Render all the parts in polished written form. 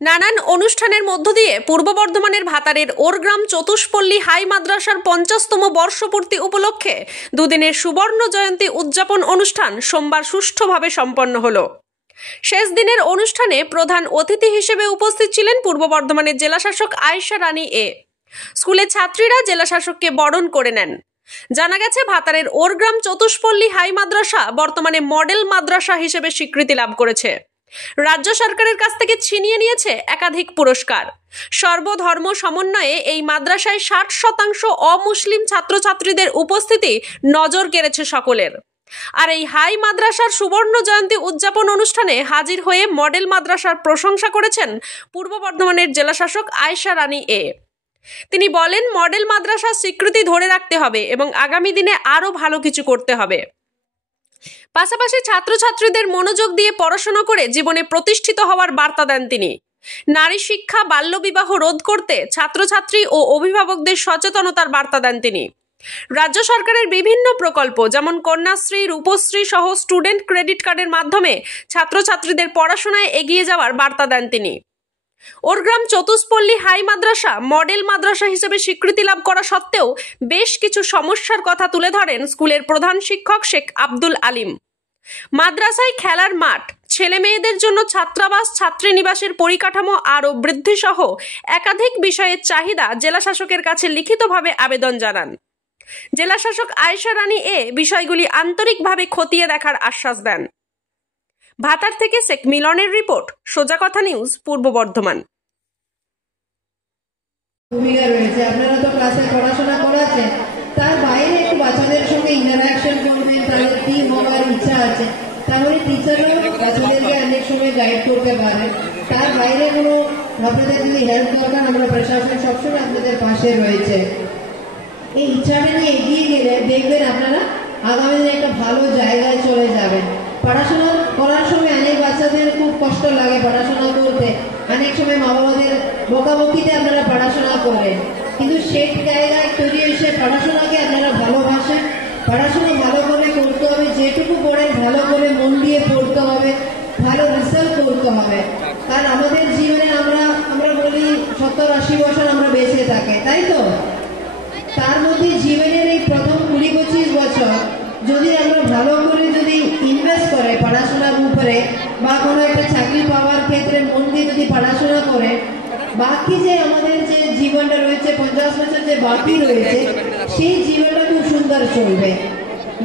নানান অনুষ্ঠানের মধ্য দিয়ে পূর্ব বর্ধমানের ভাতারের ওরগ্রাম চতুষ্পল্লী হাই মাদ্রাসার 50তম বর্ষপূর্তি উপলক্ষে দুদিনের সুবর্ণ জয়ন্তী উদযাপন অনুষ্ঠান সোমবার সুষ্ঠুভাবে সম্পন্ন হলো। শেষ দিনের অনুষ্ঠানে প্রধান অতিথি হিসেবে উপস্থিত ছিলেন পূর্ব বর্ধমানের জেলাশাসক আয়েশা রানী এ। স্কুলের ছাত্রীরা জেলাশাসককে বরণ করে নেন। জানা গেছে, ভাতারের ওরগ্রাম চতুষ্পল্লী হাই মাদ্রাসা বর্তমানে মডেল মাদ্রাসা হিসেবে স্বীকৃতি লাভ করেছে। রাজ্য সরকারের কাছ থেকে ছিনিয়ে নিয়েছে একাধিক পুরস্কার। সর্বধর্ম সমন্বয়ে এই মাদ্রাসায় 60% অমুসলিম ছাত্রছাত্রীদের উপস্থিতি নজর কেড়েছে সকলের। আর এই হাই মাদ্রাসার সুবর্ণ জয়ন্তী উদযাপন অনুষ্ঠানে হাজির হয়ে মডেল মাদ্রাসার প্রশংসা করেছেন পূর্ব বর্ধমানের জেলাশাসক আয়েশা রানী এ। তিনি বলেন, মডেল মাদ্রাসার স্বীকৃতি ধরে রাখতে হবে এবং আগামী দিনে আরও ভালো কিছু করতে হবে। পাশাপাশি ছাত্রছাত্রীদের মনোযোগ দিয়ে পড়াশোনা করে জীবনে প্রতিষ্ঠিত হওয়ার বার্তা দেন তিনি। নারী শিক্ষা, বাল্যবিবাহ রোধ করতে ছাত্রছাত্রী ও অভিভাবকদের সচেতনতার বার্তা দেন তিনি। রাজ্য সরকারের বিভিন্ন প্রকল্প যেমন কন্যাশ্রী, রূপশ্রী সহ স্টুডেন্ট ক্রেডিট কার্ডের মাধ্যমে ছাত্রছাত্রীদের পড়াশোনায় এগিয়ে যাওয়ার বার্তা দেন তিনি। ওরগ্রাম চতুষ্পল্লী হাই মাদ্রাসা মডেল মাদ্রাসা হিসেবে স্বীকৃতি লাভ করা সত্ত্বেও বেশ কিছু সমস্যার কথা তুলে ধরেন স্কুলের প্রধান শিক্ষক শেখ আব্দুল আলিম। মাদ্রাসায় খেলার মাঠ, ছেলে মেয়েদের জন্য ছাত্রাবাস, ছাত্রীনিবাসের পরিকাঠামো আরও বৃদ্ধি সহ একাধিক বিষয়ের চাহিদা জেলাশাসকের কাছে লিখিতভাবে আবেদন জানান। জেলাশাসক আয়েশা রানী এ বিষয়গুলি আন্তরিকভাবে খতিয়ে দেখার আশ্বাস দেন। ভাতার থেকে শেখ মিলনের রিপোর্ট, সোজা কথা নিউজ, পূর্ব বর্ধমান। ভূমিকা রয়েছে, আপনারা তো ক্লাসে পড়াশোনা করাচ্ছেন, তার বাইরে একটু বাচ্চাদের সঙ্গে ইন্টারাকশন করবেন, তাদের কি হওয়ার ইচ্ছা আছে, তাহলে টিচারও বাচ্চাদেরকে অনেক সময় গাইড করতে পারে। তার বাইরে কোনো আপনাদের যদি হেল্প দরকার, আমরা প্রশাসন সবসময় আপনাদের পাশে রয়েছে। এই ইচ্ছাটা নিয়ে এগিয়ে গেলে দেখবেন আপনারা আগামী দিনে একটা ভালো জায়গায় চলে যাবেন। পড়াশোনা করার সময় অনেক বাচ্চাদের খুব কষ্ট লাগে পড়াশোনা করতে, অনেক সময় মা বাবাদের বকাবকিতে আপনারা পড়াশোনা করেন, কিন্তু সেই জায়গায় তৈরি এসে পড়াশোনাকে আপনারা ভালোবাসেন। পড়াশোনা ভালো করে করতে হবে, যেটুকু পড়েন ভালো করে মন দিয়ে পড়তে হবে, ভালো রিসার্চ করতে হবে। কারণ আমাদের জীবনে আমরা বলি 70-80 বছর আমরা বেঁচে থাকি, তাই তো? তার মধ্যে জীবনের এই প্রথম 20-25 বছর যদি আমরা ভালো করে যদি ইনভেস্ট করে পড়াশোনার উপরে বা কোনো একটা চাকরি পাওয়ার ক্ষেত্রে মন দিয়ে যদি পড়াশোনা করে, বাকি যে আমাদের যে জীবনটা রয়েছে 50 বছর যে বাকি রয়েছে, সেই জীবনটা খুব সুন্দর চলবে।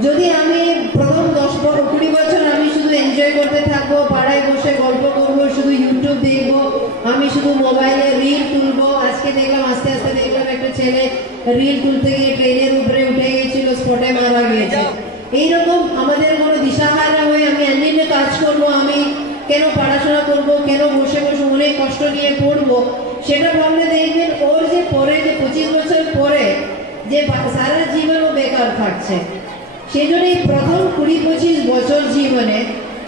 যদি আমি প্রথম 10-20 বছর আমি শুধু এনজয় করতে থাকবো, পাড়ায় বসে গল্প করবো, শুধু ইউটিউব দেখবো, আমি শুধু মোবাইলে রিল তুলবো, আজকে দেখলাম আস্তে আস্তে দেখলাম একটা ছেলে রিল তুলতে গিয়ে ট্রেনের উপরে উঠে গিয়েছিল, স্পটে মারা গিয়েছে। এইরকম আমাদের কোনো দিশাহারা হয়ে আমি অন্যান্য কাজ করবো, আমি কেন পড়াশোনা করবো, কেন বসে বসে অনেক কষ্ট নিয়ে পড়বো, সেটা ভাবলে দেখবেন ওর যে পরে যে 25 বছর পরে যে সারা জীবন ও বেকার থাকছে। সেই জন্য এই প্রথম 20-25 বছর জীবনে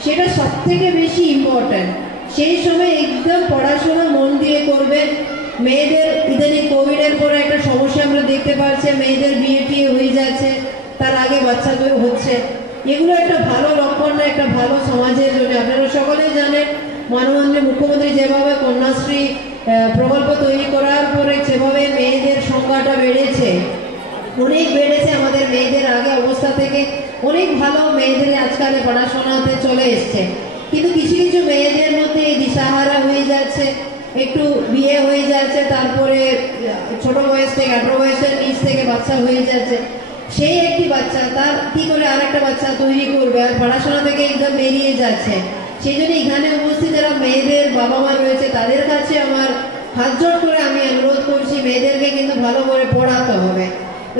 সেটা সব থেকে বেশি ইম্পর্টেন্ট। সেই সময় একদম পড়াশোনা মন দিয়ে করবেন। মেয়েদের ইদানিং কোভিডের পরে একটা সমস্যা আমরা দেখতে পাচ্ছি, মেয়েদের বিয়ে টিয়ে হয়ে যাচ্ছে, তার আগে বাচ্চা হচ্ছে। এগুলো একটা ভালো লক্ষণ না, একটা ভালো সমাজের জন্য। আপনারা সকলেই জানেন, মাননীয় মুখ্যমন্ত্রী যেভাবে কন্যাশ্রী প্রকল্প তৈরি করার পরে যেভাবে মেয়েদের সংখ্যাটা বেড়েছে, অনেক বেড়েছে। আমাদের মেয়েদের আগে অবস্থা থেকে অনেক ভালো মেয়েদের আজকাল পড়াশোনাতে চলে এসছে, কিন্তু কিছু কিছু মেয়েদের মধ্যে এই দিশাহারা হয়ে যাচ্ছে, একটু বিয়ে হয়ে যাচ্ছে, তারপরে ছোট বয়স থেকে 18 বয়সের নিচ থেকে বাচ্চা হয়ে যাচ্ছে। সেই একটি বাচ্চা তার কি করে আর একটা বাচ্চা তৈরি করবে, আর পড়াশোনা থেকে একদম বেরিয়ে যাচ্ছে। সেই জন্য এখানে উপস্থিত যারা মেয়েদের বাবা মা রয়েছে, তাদের কাছে আমার হাত জোড় করে আমি অনুরোধ করছি, মেয়েদেরকে কিন্তু ভালো করে পড়াতে হবে।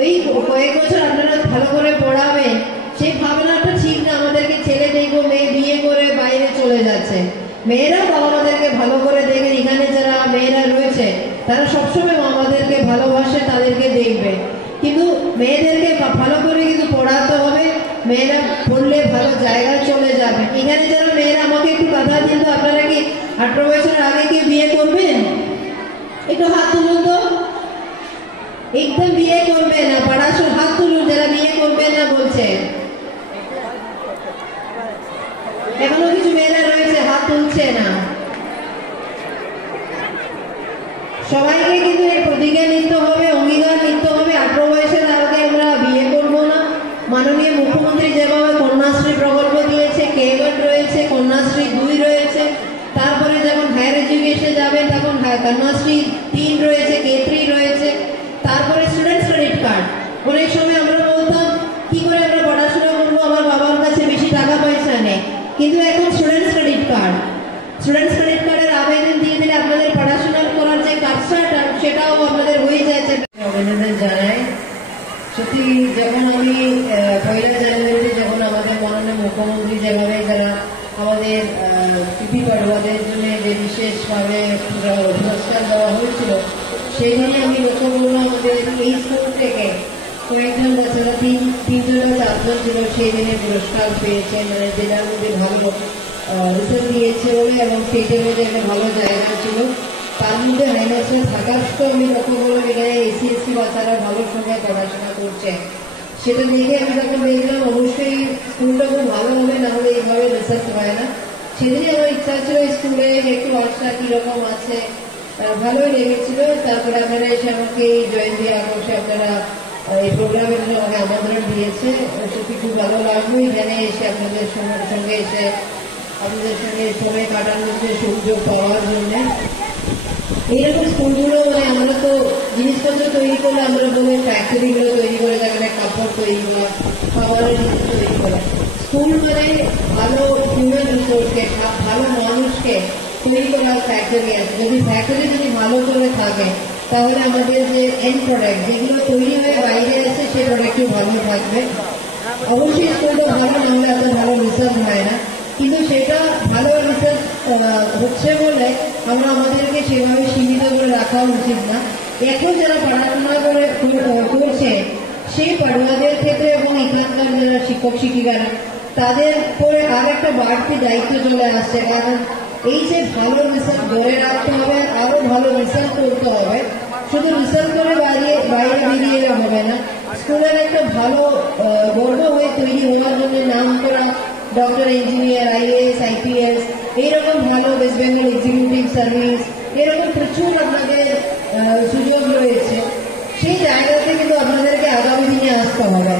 ওই কয়েক বছর আপনারা ভালো করে পড়াবেন, সেই ভাবনাটা ঠিক না আমাদেরকে ছেলে দেখবো মেয়ে বিয়ে করে বাইরে চলে যাচ্ছে। মেয়েরাও বাবা মাদেরকে ভালো করে দেখেন, এখানে যারা মেয়েরা রয়েছে তারা সবসময় মামাদেরকে ভালোবাসে, তাদেরকে দেখবে, কিন্তু মেয়েদেরকে ভালো করে কিন্তু পড়াতে হবে। মেয়েরা পড়লে ভালো জায়গায় চলে যাবে। এখানে যারা মেয়েরা আমাকে একটু কথা দিন তো, আপনারা কি 18 বছরের আগে কি বিয়ে করবেন? একটু হাত তুলুন তো। একদম বিয়ে করবে না, পড়াশোনা হাত তুলুন যারা বিয়ে করবে না বলছে। এখনো কিছু মেয়েরা রয়েছে হাত তুলছে না। সবাইকে কিন্তু এর প্রতিজ্ঞা নিতে হবে, অঙ্গীকার নিতে হবে। 18 বয়সের আগে আমরা বিয়ে করবো না। মাননীয় মুখ্যমন্ত্রী যেভাবে কন্যাশ্রী প্রকল্প দিয়েছে, K1 রয়েছে, কন্যাশ্রী 2 রয়েছে, তারপরে যখন হায়ার এডুকেশনে যাবে তখন কন্যাশ্রী 3 রয়েছে, K3 রয়েছে, তারপরে স্টুডেন্টস ক্রেডিট কার্ড। অনেক সময় আমরা বলতাম কি করে আমরা পড়াশোনা করবো, আমার বাবার কাছে বেশি টাকা পয়সা নেই, কিন্তু এখন স্টুডেন্টস ক্রেডিট কার্ডের আবেদন দিয়ে দিলে আপনাদের পড়াশোনা করার যে কাজটা সেটাও আপনাদের হয়ে যাচ্ছে। অভিনন্দন জানাই। সত্যি যখন আমি 1 জানুয়ারিতে যখন আমাদের মাননীয় মুখ্যমন্ত্রী যেভাবে যারা আমাদের পিপি পড়ুয়াদের জন্য যে বিশেষভাবে পুরস্কার দেওয়া হয়েছিল, সেই দিনে আমি লক্ষ্য করলাম আমাদের এই স্কুল থেকে কয়েকজন বাচ্চারা 3জন বা 4জন ছিল সেই দিনে পুরস্কার পেয়েছে, মানে যেটার মধ্যে ভালো রেজাল্ট দিয়েছে বলে এবং স্টেটের মধ্যে একটা ভালো জায়গা ছিল। তার মধ্যে হাইমার্সে থাকার তো আমি লক্ষ্য করলাম এখানে SC/ST বাচ্চারা ভালো সঙ্গে পড়াশোনা করছে। সেটা দেখে আমি তখন দেখলাম অবশ্যই স্কুলটা খুব ভালো হবে, না হলে এইভাবে রেজাল্ট হয় না। সেদিনই আমার ইচ্ছা ছিল স্কুলে একটু আসা কীরকম আছে, ভালোই লেগেছিল। তারপরে আপনারা এসে আমাকে এই জয়ন্তী আগস্টে আপনারা এই প্রোগ্রামের জন্য আমাকে আমন্ত্রণ দিয়েছে, সত্যি খুব ভালো লাগলো এখানে এসে আপনাদের সঙ্গে এসে আপনাদের সঙ্গে সময় কাটানোর যে সুযোগ পাওয়ার জন্য। এইরকম স্কুলগুলো মানে আমরা তো জিনিসপত্র তৈরি করলে আমরা বলি ফ্যাক্টরিগুলো তৈরি করে তারপরে কাপড় তৈরি করা, খাবারের জিনিস তৈরি করা। স্কুল মানে ভালো হিউম্যান রিসোর্সকে, ভালো মানুষকে তৈরি করার ফ্যাক্টরি আছে। যদি ভালো করে থাকে তাহলে আমাদের যে এন্ড প্রোডাক্ট যেগুলো তৈরি হয়ে বাইরে আছে সেই প্রোডাক্টও ভালো থাকবে। অবশ্যই স্কুলটা ভালো না হলে এত ভালো রিসার্চ হয় না, কিন্তু সেটা ভালো রিসার্চ হচ্ছে বলে আমরা আমাদেরকে সেভাবে সীমিত করে রাখা উচিত না। এখন যারা পড়াশোনা করছে সেই পড়ুয়াদের ক্ষেত্রে এবং এখানকার যারা শিক্ষক শিক্ষিকারা তাদের পরে আর একটা বাড়তি দায়িত্ব চলে আসছে, কারণ এই যে ভালো রিসার্চ ধরে রাখতে হবে, আরো ভালো রিসার্চ করতে হবে। শুধু রিসার্চ করে বাইরে বেরিয়ে হবে না, স্কুলের একটা ভালো গর্ব হয়ে তৈরি হওয়ার জন্য নাম করা ডক্টর, ইঞ্জিনিয়ার, IAS, IPS এইরকম ভালো ওয়েস্ট বেঙ্গল এক্সিকিউটিভ সার্ভিস এরকম প্রচুর আপনাদের সুযোগ রয়েছে। সেই জায়গাতে কিন্তু আপনাদেরকে আগামী দিনে আসতে হবে।